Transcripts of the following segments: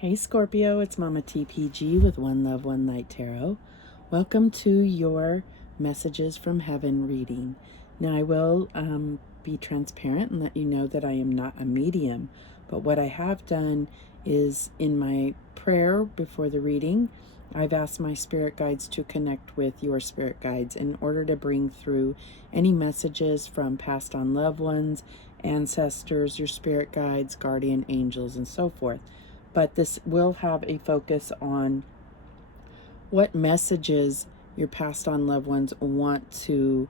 Hey Scorpio, it's Mama TPG with One Love, One Light Tarot. Welcome to your Messages from Heaven reading. Now I will be transparent and let you know that I am not a medium, but what I have done is in my prayer before the reading, I've asked my spirit guides to connect with your spirit guides in order to bring through any messages from passed on loved ones, ancestors, your spirit guides, guardian angels, and so forth. But this will have a focus on what messages your passed on loved ones want to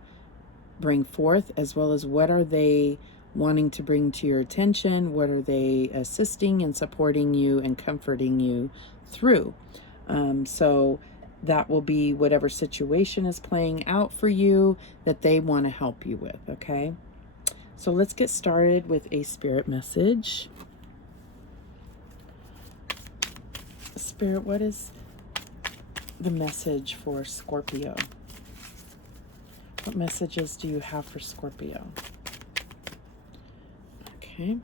bring forth, as well as what are they wanting to bring to your attention, what are they assisting and supporting you and comforting you through. So that will be whatever situation is playing out for you that they want to help you with, okay? So let's get started with a spirit message. Spirit, what is the message for Scorpio? What messages do you have for Scorpio? Okay.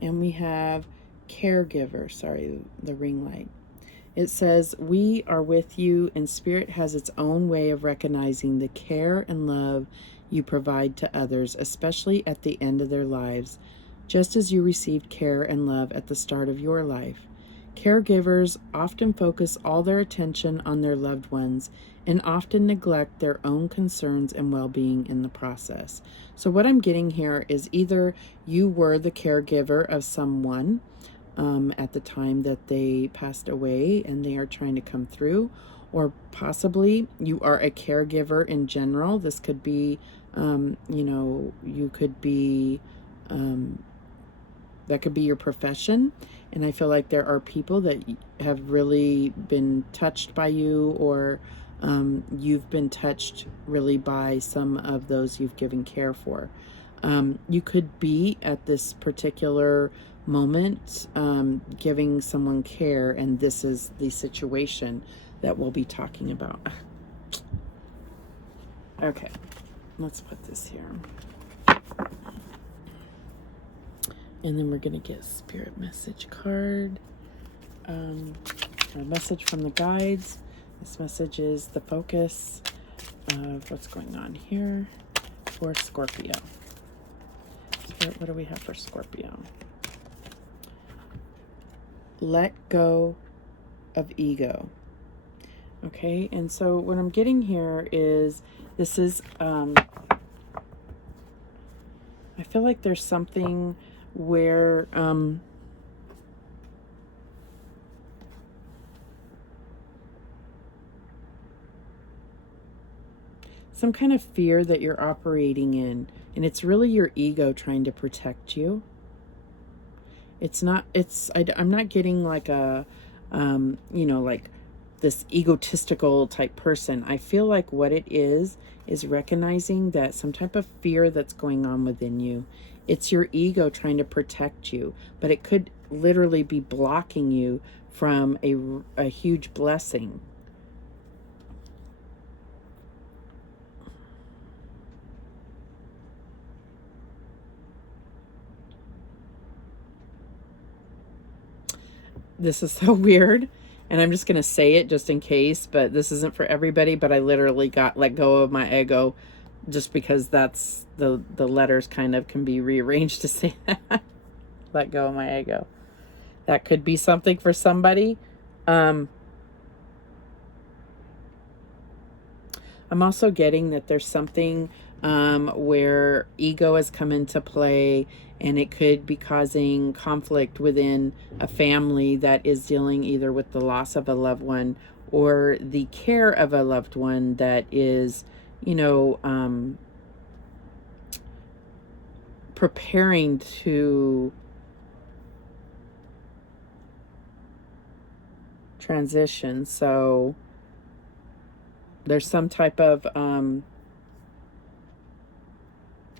And we have caregiver, the ring light. It says, we are with you, and Spirit has its own way of recognizing the care and love you provide to others, especially at the end of their lives, just as you received care and love at the start of your life. Caregivers often focus all their attention on their loved ones and often neglect their own concerns and well-being in the process. So what I'm getting here is either you were the caregiver of someone at the time that they passed away and they are trying to come through, or possibly you are a caregiver in general. This could be, you could be, that could be your profession. And I feel like there are people that have really been touched by you, or you've been touched really by some of those you've given care for. You could be at this particular moment giving someone care, and this is the situation that we'll be talking about. Okay, let's put this here. And then we're going to get a spirit message card. A message from the guides. This message is the focus of what's going on here for Scorpio. Spirit, what do we have for Scorpio? Let go of ego. Okay, and so what I'm getting here is, this is, I feel like there's something where some kind of fear that you're operating in, and it's really your ego trying to protect you. It's not, I'm not getting like a, like this egotistical type person. I feel like what it is recognizing that some type of fear that's going on within you. It's your ego trying to protect you, but it could literally be blocking you from a huge blessing. This is so weird, and I'm just going to say it just in case, but this isn't for everybody, but I literally got let go of my ego, just because that's the letters kind of can be rearranged to say that. Let go of my ego. That could be something for somebody. I'm also getting that there's something where ego has come into play, and it could be causing conflict within a family that is dealing either with the loss of a loved one or the care of a loved one that is, preparing to transition. So there's some type of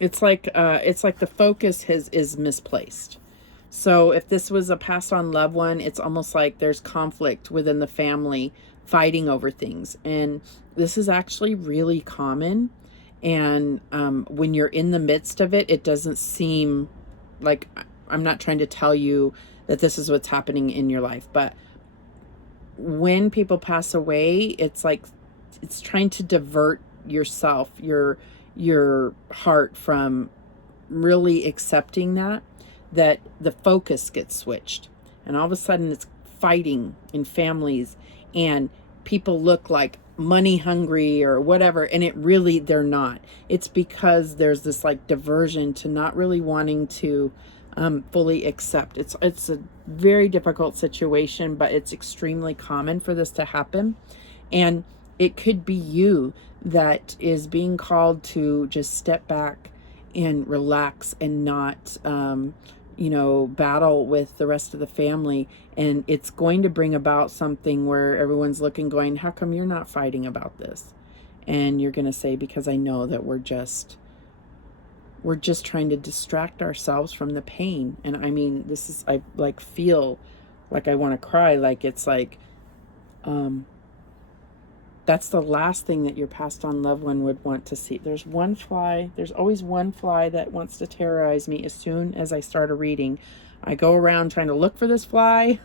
it's like the focus is misplaced. So if this was a passed on loved one, it's almost like there's conflict within the family fighting over things. And this is actually really common. And when you're in the midst of it, it doesn't seem like, I'm not trying to tell you that this is what's happening in your life. But when people pass away, it's like it's trying to divert yourself, your heart, from really accepting that the focus gets switched, and all of a sudden it's fighting in families, and people look like money hungry or whatever, and they're not. It's because there's this like diversion to not really wanting to fully accept. It's a very difficult situation, but it's extremely common for this to happen. And it could be you that is being called to just step back and relax and not battle with the rest of the family. And it's going to bring about something where everyone's looking, going, how come you're not fighting about this? And you're going to say, because I know that we're just trying to distract ourselves from the pain. And I mean, I like feel like I want to cry. Like it's like, that's the last thing that your passed on loved one would want to see. There's always one fly that wants to terrorize me as soon as I start a reading. I go around trying to look for this fly.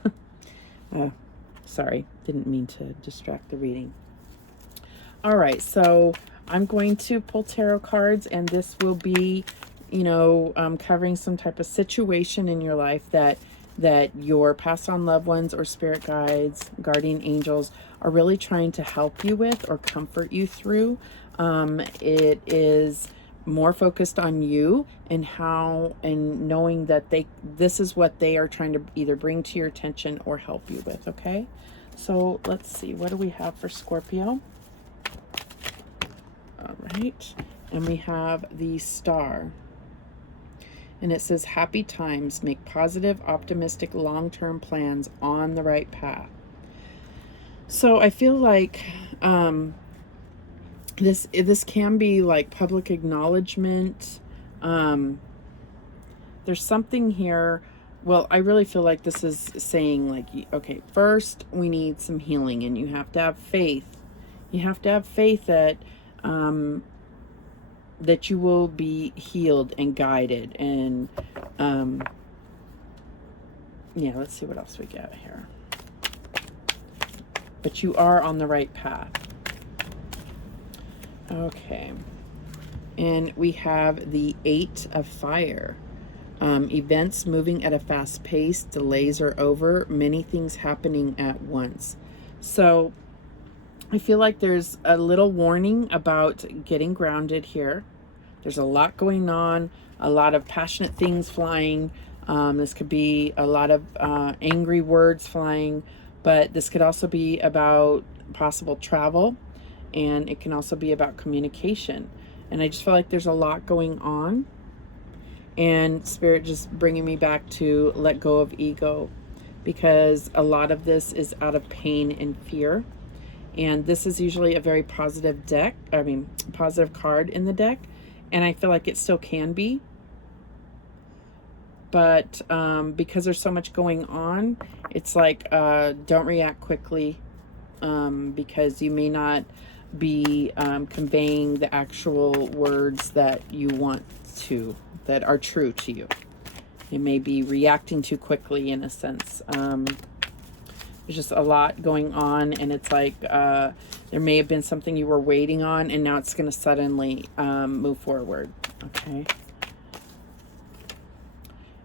Sorry, didn't mean to distract the reading. All right, so I'm going to pull tarot cards, and this will be, covering some type of situation in your life that your passed on loved ones or spirit guides, guardian angels are really trying to help you with or comfort you through. It is more focused on you and knowing that this is what they are trying to either bring to your attention or help you with. Okay, so let's see, what do we have for Scorpio? All right, and we have the Star. And it says, happy times, make positive, optimistic, long-term plans on the right path. So I feel like this can be like public acknowledgement. There's something here. Well, I really feel like this is saying like, okay, first we need some healing, and you have to have faith. You have to have faith that that you will be healed and guided. And yeah, let's see what else we got here. But you are on the right path. Okay. And we have the 8 of Fire. Events moving at a fast pace, delays are over, many things happening at once. So I feel like there's a little warning about getting grounded here. There's a lot going on, a lot of passionate things flying. This could be a lot of angry words flying, but this could also be about possible travel, and it can also be about communication. And I just feel like there's a lot going on, and Spirit just bringing me back to let go of ego, because a lot of this is out of pain and fear. And this is usually a very positive positive card in the deck. And I feel like it still can be. But because there's so much going on, it's like, don't react quickly, because you may not be conveying the actual words that you want to, that are true to you. You may be reacting too quickly, in a sense. There's just a lot going on, and it's like there may have been something you were waiting on, and now it's going to suddenly move forward. Okay.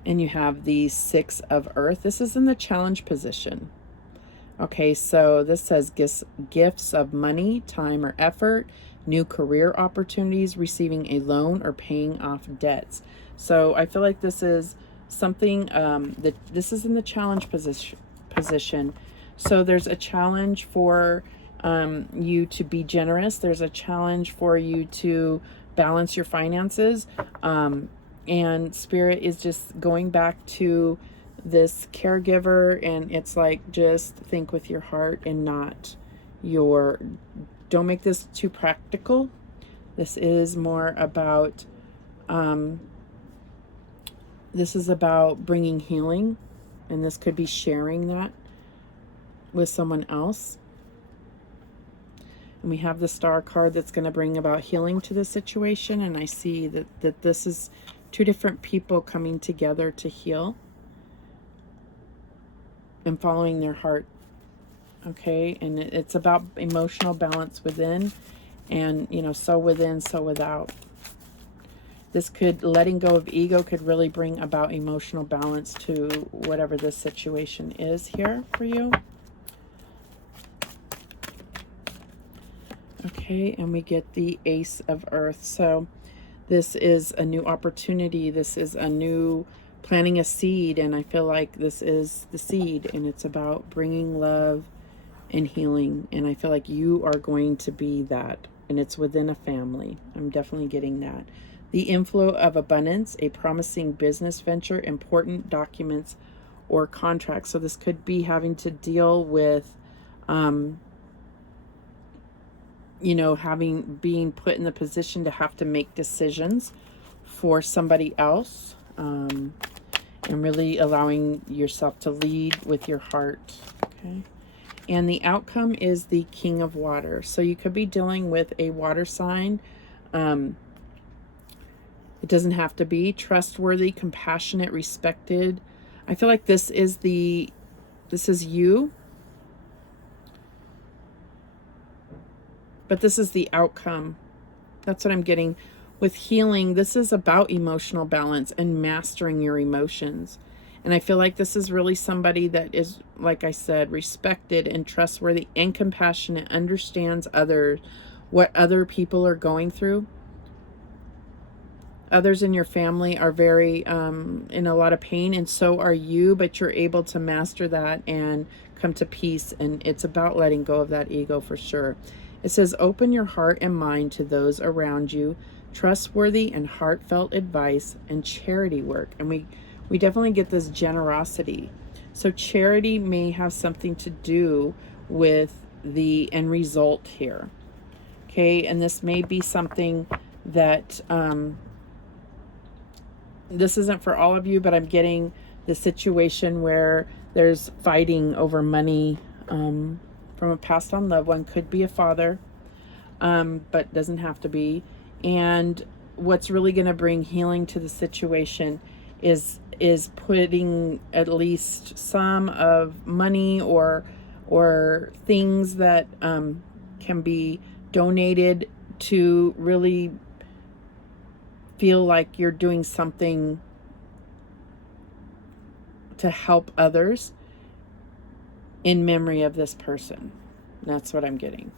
And you have the 6 of Earth. This is in the challenge position. Okay, so this says gifts of money, time, or effort, new career opportunities, receiving a loan, or paying off debts. So I feel like this is something that this is in the challenge position. So there's a challenge for you to be generous. There's a challenge for you to balance your finances. And Spirit is just going back to this caregiver, and it's like, just think with your heart and not don't make this too practical. This is more about, this is about bringing healing, and this could be sharing that with someone else. And we have the Star card that's going to bring about healing to the situation, and I see that this is 2 different people coming together to heal. and following their heart. Okay, and it's about emotional balance within, and so within, so without. This could, letting go of ego could really bring about emotional balance to whatever this situation is here for you. Okay, and we get the Ace of Earth. So this is a new opportunity. This is a new planting a seed, and I feel like this is the seed, and it's about bringing love and healing, and I feel like you are going to be that, and it's within a family. I'm definitely getting that. The inflow of abundance, a promising business venture, important documents or contracts. So this could be having to deal with being put in the position to have to make decisions for somebody else, and really allowing yourself to lead with your heart. Okay. And the outcome is the King of Water. So you could be dealing with a water sign. It doesn't have to be trustworthy, compassionate, respected. I feel like this is you. But this is the outcome. That's what I'm getting. With healing, this is about emotional balance and mastering your emotions. And I feel like this is really somebody that is, like I said, respected and trustworthy and compassionate, understands others, what other people are going through. Others in your family are very in a lot of pain, and so are you, but you're able to master that and come to peace. And it's about letting go of that ego for sure. It says, open your heart and mind to those around you, trustworthy and heartfelt advice and charity work. And we definitely get this generosity. So charity may have something to do with the end result here. Okay, and this may be something that, this isn't for all of you, but I'm getting the situation where there's fighting over money from a passed on loved one. Could be a father, but doesn't have to be. And what's really going to bring healing to the situation is putting at least some of money or things that can be donated to really feel like you're doing something to help others in memory of this person. That's what I'm getting.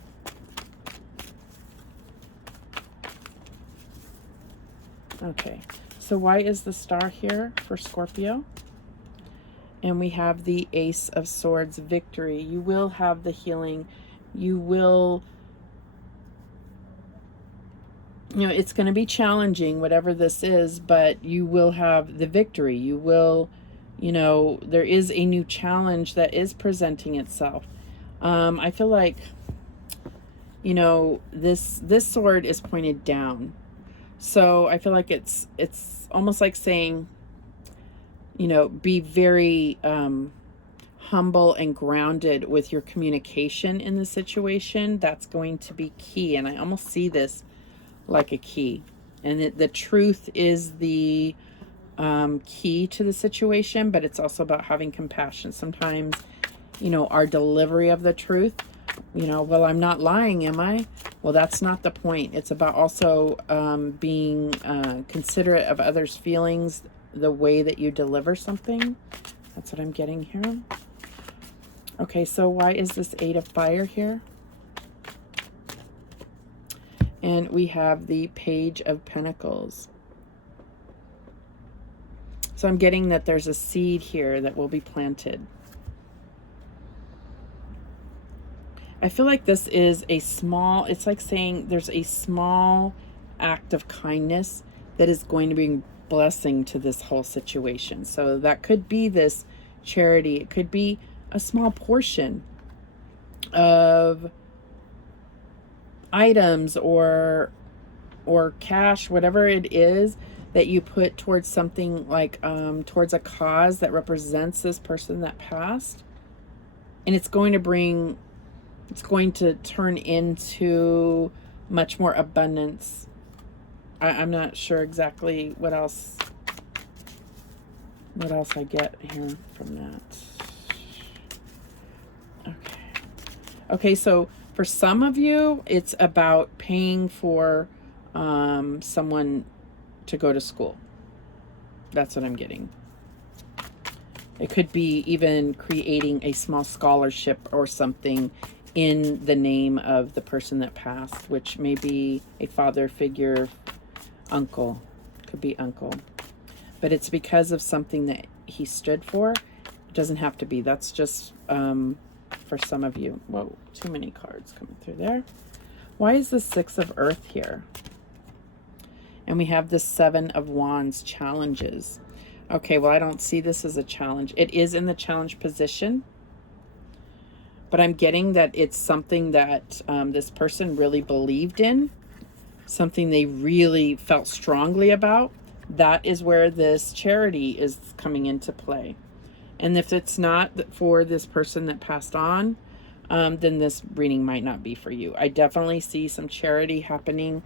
Okay, so why is the star here for Scorpio? And we have the Ace of Swords, victory. You will have the healing. You will, it's going to be challenging, whatever this is, but you will have the victory. You will, there is a new challenge that is presenting itself. I feel like, this sword is pointed down. So I feel like it's almost like saying, be very humble and grounded with your communication in the situation. That's going to be key. And I almost see this like a key. And the truth is the key to the situation, but it's also about having compassion. Sometimes, our delivery of the truth, well, I'm not lying, am I? Well, that's not the point. It's about also being considerate of others' feelings, the way that you deliver something. That's what I'm getting here. Okay, so why is this Eight of Fire here? And we have the Page of Pentacles. So I'm getting that there's a seed here that will be planted. I feel like this is a small, it's like saying there's a small act of kindness that is going to bring blessing to this whole situation. So that could be this charity. It could be a small portion of items or cash, whatever it is that you put towards something like towards a cause that represents this person that passed. And it's going to turn into much more abundance. I'm not sure exactly what else I get here from that. Okay, so for some of you, it's about paying for someone to go to school. That's what I'm getting. It could be even creating a small scholarship or something in the name of the person that passed, which may be a father figure, uncle, could be uncle. But it's because of something that he stood for. It doesn't have to be. That's just for some of you. Whoa, too many cards coming through there. Why is the Six of Earth here? And we have the Seven of Wands, challenges. Okay, well, I don't see this as a challenge. It is in the challenge position, but I'm getting that it's something that this person really believed in, something they really felt strongly about. That is where this charity is coming into play. And if it's not for this person that passed on, then this reading might not be for you. I definitely see some charity happening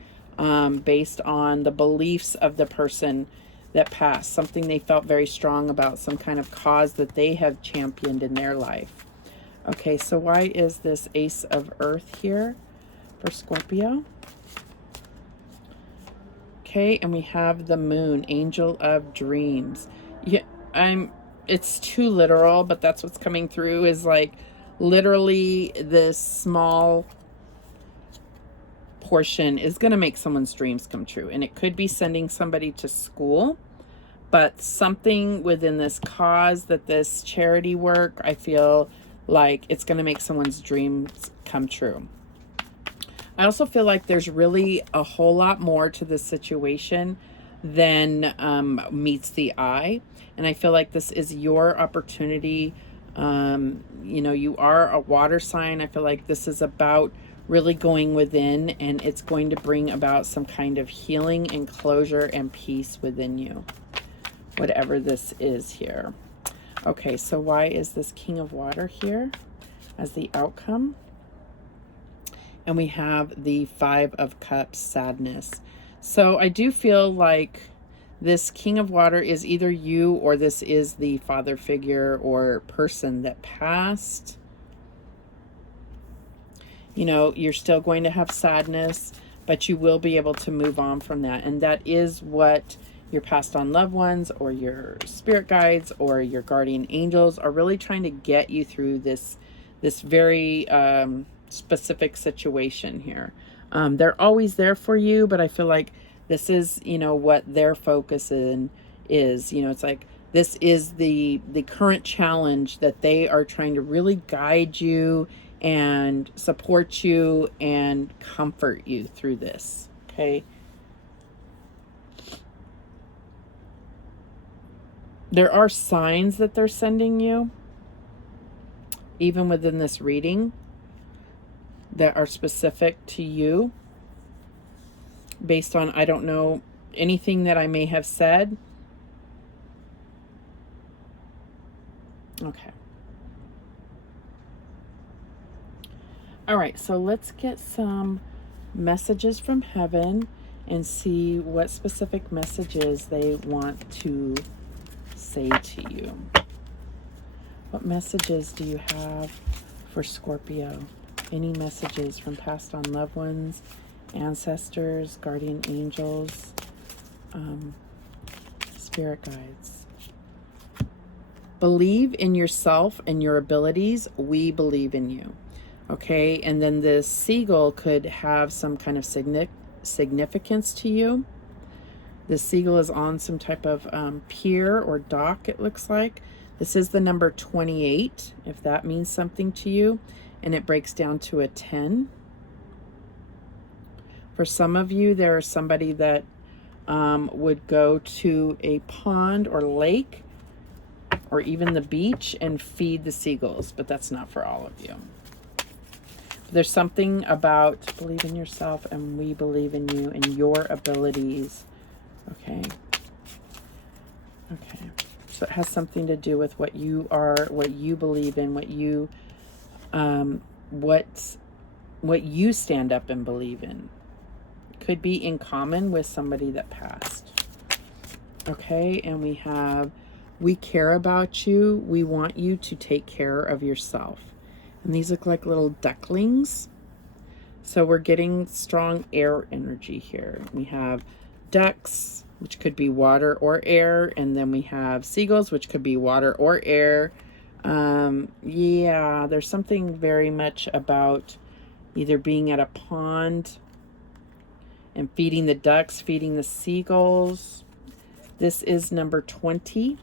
based on the beliefs of the person that passed, something they felt very strong about, some kind of cause that they have championed in their life. Okay, so why is this Ace of Earth here for Scorpio? Okay, and we have the Moon, Angel of Dreams. Yeah, it's too literal, but that's what's coming through, is like literally this small portion is going to make someone's dreams come true. And it could be sending somebody to school, but something within this cause, that this charity work, I feel like it's going to make someone's dreams come true. I also feel like there's really a whole lot more to this situation than meets the eye. And I feel like this is your opportunity. You know, you are a water sign. I feel like this is about really going within, and it's going to bring about some kind of healing and closure and peace within you, whatever this is here. Okay, so why is this King of Water here as the outcome? And we have the Five of Cups, sadness. So I do feel like this King of Water is either you, or this is the father figure or person that passed. You know, you're still going to have sadness, but you will be able to move on from that. And that is what your passed on loved ones or your spirit guides or your guardian angels are really trying to get you through this very specific situation here. They're always there for you, but I feel like this is, you know, what their focus in is. You know, it's like this is the current challenge that they are trying to really guide you and support you and comfort you through this. Okay. There are signs that they're sending you, even within this reading, that are specific to you based on, I don't know, anything that I may have said. Okay. All right, so let's get some messages from heaven and see what specific messages they want to say to you. What messages do you have for Scorpio? Any messages from passed on loved ones, ancestors, guardian angels, spirit guides? Believe in yourself and your abilities. We believe in you. Okay, and then this seagull could have some kind of significance to you. The seagull is on some type of pier or dock, it looks like. This is the number 28, if that means something to you, and it breaks down to a 10. For some of you, there is somebody that would go to a pond or lake or even the beach and feed the seagulls, but that's not for all of you. There's something about believe in yourself, and we believe in you and your abilities. Okay. Okay. So it has something to do with what you are, what you believe in, what you stand up and believe in. Could be in common with somebody that passed. Okay, and we care about you. We want you to take care of yourself. And these look like little ducklings. So we're getting strong air energy here. We have ducks, which could be water or air, and then we have seagulls, which could be water or air. Yeah, there's something very much about either being at a pond and feeding the ducks, feeding the seagulls. This is number 20,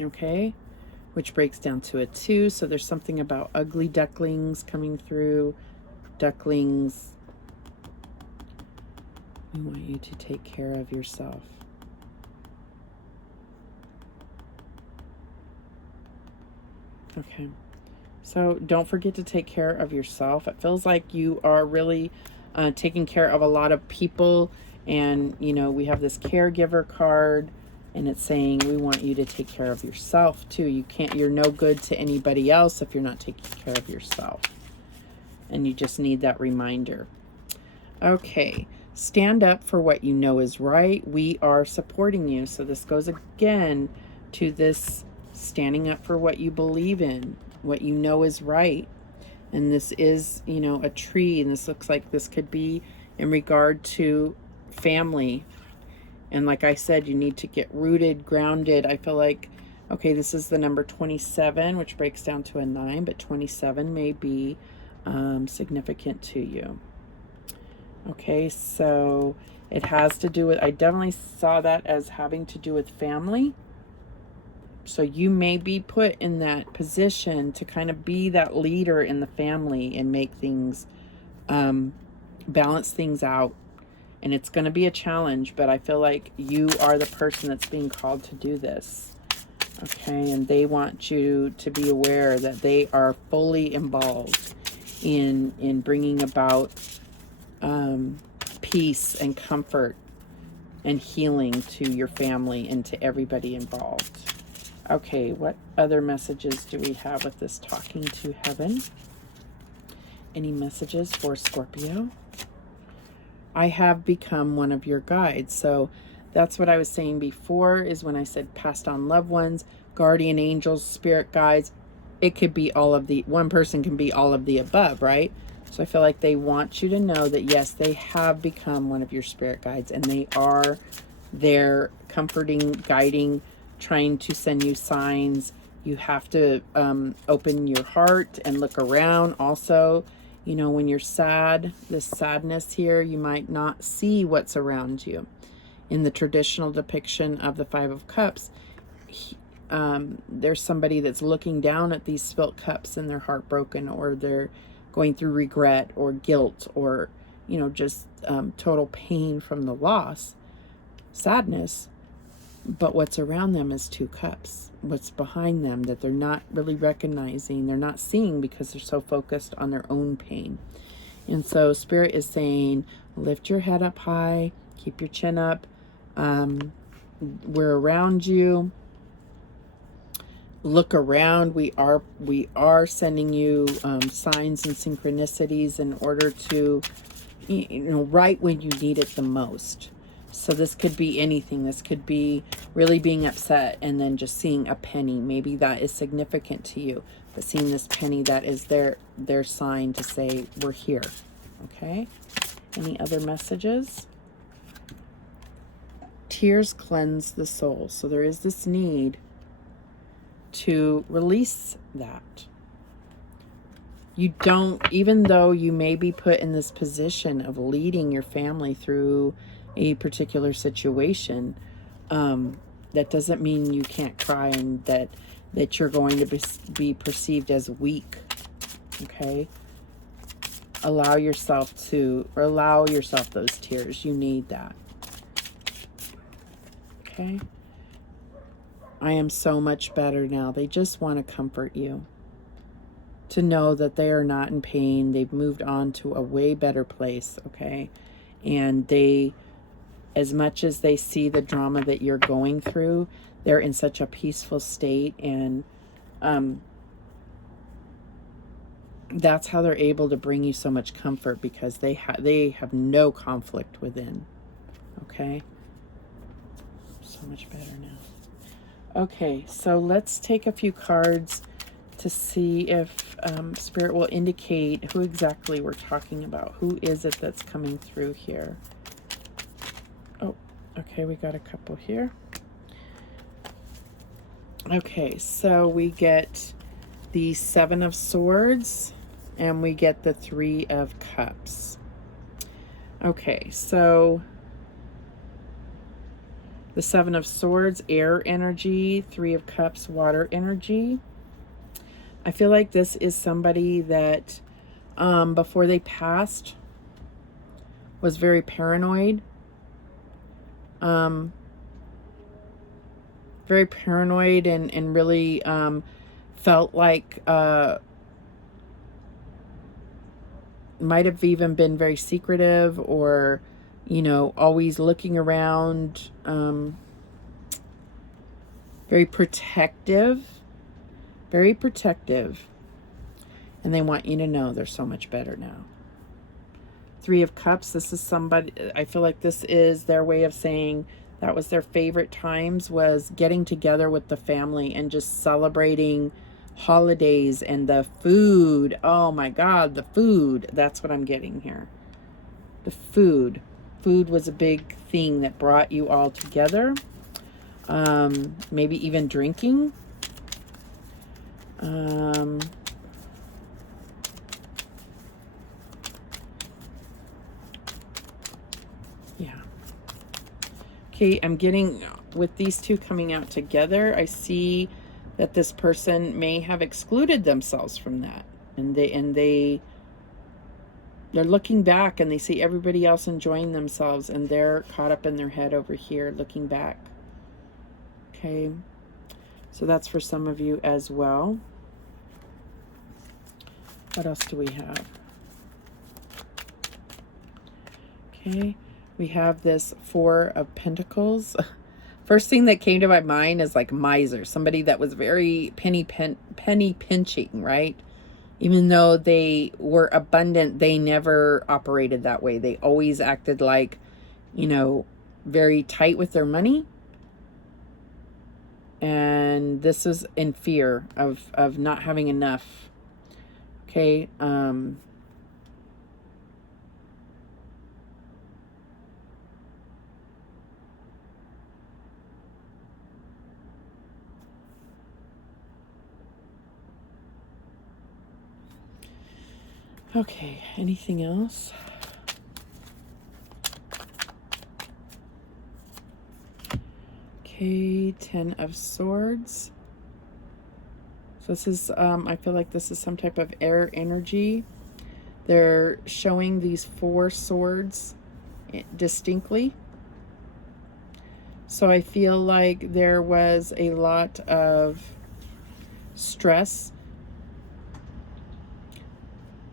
okay, which breaks down to a 2. So there's something about ugly ducklings coming through. Ducklings, we want you to take care of yourself. Okay, so don't forget to take care of yourself. It feels like you are really taking care of a lot of people, and you know, we have this caregiver card, and it's saying we want you to take care of yourself too. You're no good to anybody else if you're not taking care of yourself, and you just need that reminder. Okay, stand up for what you know is right. We are supporting you. So this goes again to this standing up for what you believe in, what you know is right. And this is, you know, a tree, and this looks like this could be in regard to family. And like I said, you need to get rooted, grounded. I feel like, okay, this is the number 27, which breaks down to a 9, but 27 may be significant to you. Okay, so it has to do with, I definitely saw that as having to do with family. So you may be put in that position to kind of be that leader in the family and make things, balance things out. And it's going to be a challenge, but I feel like you are the person that's being called to do this. Okay, and they want you to be aware that they are fully involved in bringing about peace and comfort and healing to your family and to everybody involved. Okay, what other messages do we have with this talking to heaven? Any messages for Scorpio? I have become one of your guides. So that's what I was saying before, is when I said passed on loved ones, guardian angels, spirit guides. It could be all of the, one person can be all of the above, right? So I feel like they want you to know that, yes, they have become one of your spirit guides, and they are there comforting, guiding, trying to send you signs. You have to open your heart and look around. Also, you know, when you're sad, this sadness here, you might not see what's around you. In the traditional depiction of the Five of Cups, there's somebody that's looking down at these spilt cups and they're heartbroken, or they're going through regret or guilt, or, you know, just total pain from the loss, sadness. But what's around them is 2 cups. What's behind them that they're not really recognizing, they're not seeing, because they're so focused on their own pain. And so Spirit is saying, lift your head up high, keep your chin up. We're around you. Look around. We are sending you signs and synchronicities in order to, you know, right when you need it the most. So this could be anything. This could be really being upset and then just seeing a penny. Maybe that is significant to you. But seeing this penny, that is their sign to say, we're here. Okay? Any other messages? Tears cleanse the soul. So there is this need to release that. You don't, even though you may be put in this position of leading your family through a particular situation, that doesn't mean you can't cry, and that you're going to be perceived as weak. Okay? Allow yourself those tears. You need that. Okay? I am so much better now. They just want to comfort you, to know that they are not in pain. They've moved on to a way better place, okay? And they, as much as they see the drama that you're going through, they're in such a peaceful state, and that's how they're able to bring you so much comfort, because they have no conflict within, okay? So much better now. Okay, so let's take a few cards to see if Spirit will indicate who exactly we're talking about. Who is it that's coming through here? Oh, okay, we got a couple here. Okay, so we get the Seven of Swords and we get the Three of Cups. Okay, so the Seven of Swords, air energy, Three of Cups, water energy. I feel like this is somebody that before they passed was very paranoid. Very paranoid and really felt like might have even been very secretive, or you know, always looking around, very protective, and they want you to know they're so much better now. Three of Cups, this is somebody, I feel like this is their way of saying that was their favorite times, was getting together with the family and just celebrating holidays and the food. Oh my God, the food. That's what I'm getting here. The food. Food was a big thing that brought you all together. Maybe even drinking. Yeah. Okay, I'm getting, with these two coming out together, I see that this person may have excluded themselves from that. And they're looking back and they see everybody else enjoying themselves and they're caught up in their head over here looking back. Okay, so that's for some of you as well. What else do we have? Okay, we have this Four of Pentacles. First thing that came to my mind is like miser, somebody that was very penny pinching, right? Even though they were abundant, they never operated that way. They always acted like, you know, very tight with their money. And this is in fear of not having enough. Okay. Okay, anything else? Okay, Ten of Swords. So this is, I feel like this is some type of air energy. They're showing these four swords distinctly. So I feel like there was a lot of stress.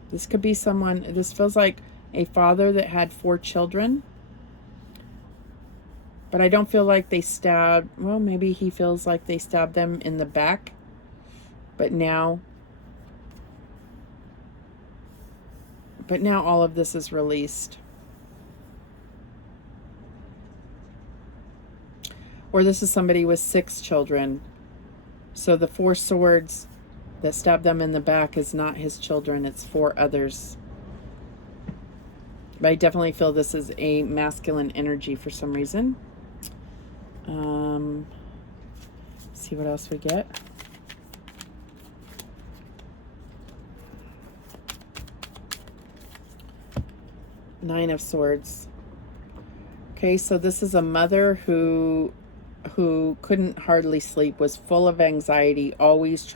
This could be someone, this feels like a father that had 4 children. But I don't feel like they stabbed, well, maybe he feels like they stabbed them in the back. But now all of this is released. Or this is somebody with 6 children. So the 4 swords that stabbed them in the back is not his children, it's 4 others. But I definitely feel this is a masculine energy for some reason. See what else we get. Nine of Swords. Okay, so this is a mother who couldn't hardly sleep, was full of anxiety, always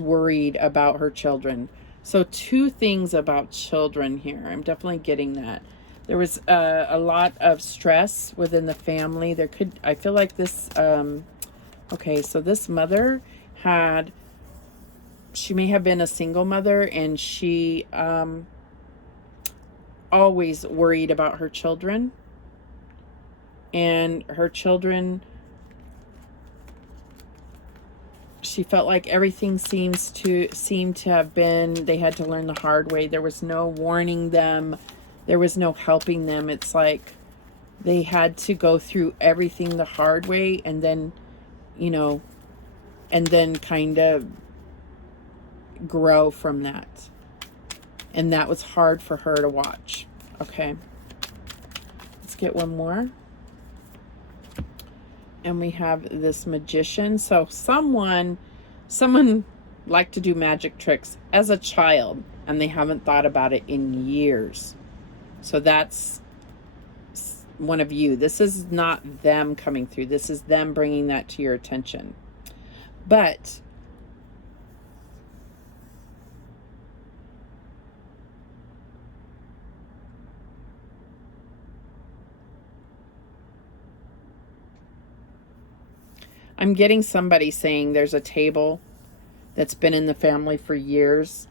worried about her children. So 2 things about children here. I'm definitely getting that. There was a lot of stress within the family. I feel like this, okay, so this mother she may have been a single mother, and she always worried about her children. And her children, she felt like everything seemed to have been, they had to learn the hard way. There was no warning them. There was no helping them. It's like they had to go through everything the hard way, and then, you know, and then kind of grow from that. And that was hard for her to watch. Okay. Let's get one more. And we have this magician. So someone liked to do magic tricks as a child, and they haven't thought about it in years. So that's one of you. This is not them coming through. This is them bringing that to your attention. But I'm getting somebody saying there's a table that's been in the family for years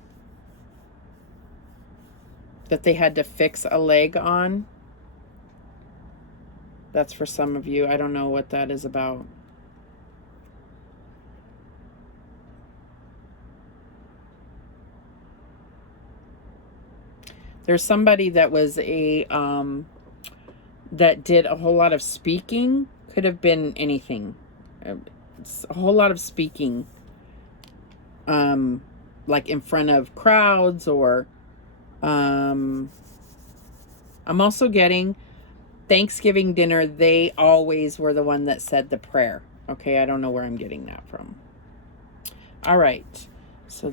that they had to fix a leg on. That's for some of you. I don't know what that is about. There's somebody that was a that did a whole lot of speaking. Could have been anything. It's a whole lot of speaking, like in front of crowds, or I'm also getting Thanksgiving dinner. They always were the one that said the prayer. Okay, I don't know where I'm getting that from. All right, so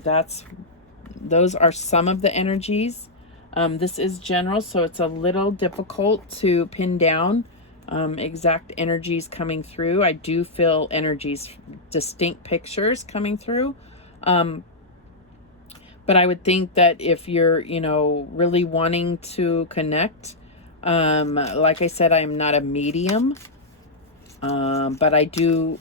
those are some of the energies. This is general, so it's a little difficult to pin down exact energies coming through. I do feel energies, distinct pictures coming through. But I would think that if you're, really wanting to connect, like I said, I am not a medium, but I do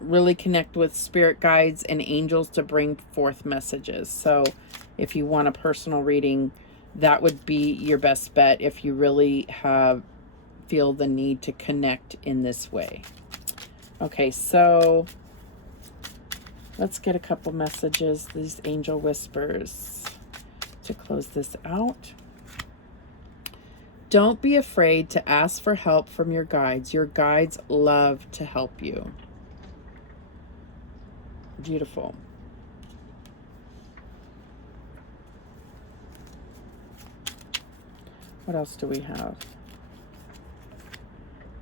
really connect with spirit guides and angels to bring forth messages. So if you want a personal reading, that would be your best bet if you really feel the need to connect in this way. Okay, so let's get a couple messages, these angel whispers, to close this out. Don't be afraid to ask for help from your guides. Your guides love to help you. Beautiful. What else do we have?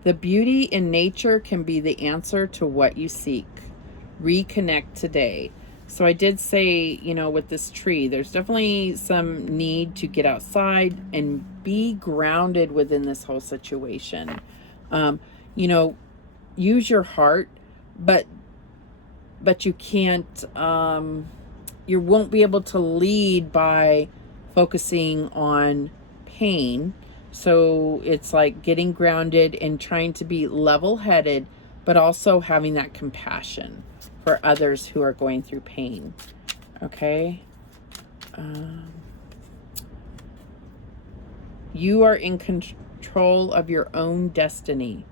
The beauty in nature can be the answer to what you seek. Reconnect today. So I did say, with this tree, there's definitely some need to get outside and be grounded within this whole situation. Use your heart, but you can't, you won't be able to lead by focusing on pain. So it's like getting grounded and trying to be level-headed, but also having that compassion for others who are going through pain. Okay. You are in control of your own destiny.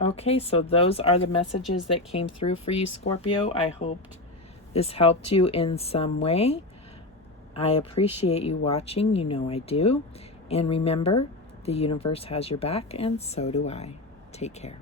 Okay, so those are the messages that came through for you, Scorpio. I hoped this helped you in some way. I appreciate you watching. You know I do. And remember, the universe has your back, and so do I. Take care.